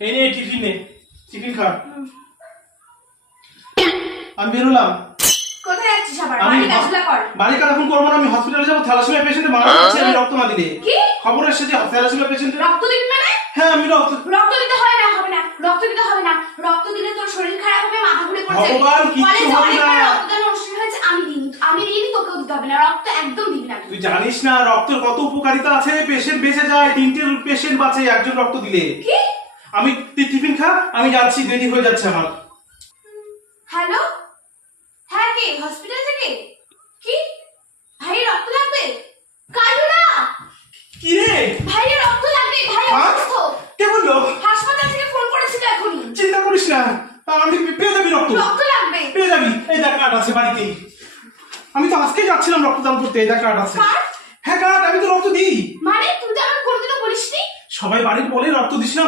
এই নে টিফিন নে, টিফিন খা। আমি বেরোলাম। কোথায় যাচ্ছিস আবার? বাড়ি কাজগুলো কর। বাড়ি কাজ এখন করবো না, আমি হসপিটালে যাবো। থ্যালাসেমিয়া পেশেন্টে মারা যাচ্ছে, আমি রক্ত না দিলে। কি খবর এসেছে যে থ্যালাসেমিয়া পেশেন্ট। রক্ত দিবি মানে? হ্যাঁ আমি রক্ত দিতে হয় না, হবে না, রক্ত দিতে হবে না। রক্ত দিলে তোর শরীর খারাপ হবে, মাথা ঘুরে পড়ে যাবে। ভগবান, কিচ্ছু হবে না। রক্তদান অনুষ্ঠান হয়েছে, আমি দিইনি, তোকেও দিতে হবে না। রক্ত একদম দিবি না। তুই জানিস না রক্তের কত উপকারিতা আছে? পেশেন্ট বেঁচে যায়, 3টে পেশেন্ট বাঁচে একজন রক্ত দিলে। কি? আমি টিফিন খা, আমি যাচ্ছি, দেরি হয়ে যাচ্ছে আমার। হ্যালো, হ্যাঁ কে? হসপিটাল থেকে? কি ভাই রক্ত লাগবে? কালুরা, কি রে ভাই রক্ত লাগবে, ভাই অসুস্থ। কে বললো? হাসপাতাল থেকে ফোন করেছিল এখনই। চিন্তা করিস না, আমি পেয়ে যাবি রক্ত। রক্ত লাগবে, পেয়ে যাবি। এই দেখ কার্ড আছে বাড়িতেই। আমি তো আজকে যাচ্ছিলাম রক্তদান করতে। এই দেখ কার্ড আছে। হ্যাঁ কার্ড, আমি তো রক্ত দিই। মানে তুই তো আমাকে কোনোদিনও বলিসনি। সবাই বাড়ির বলে রক্ত দিস না।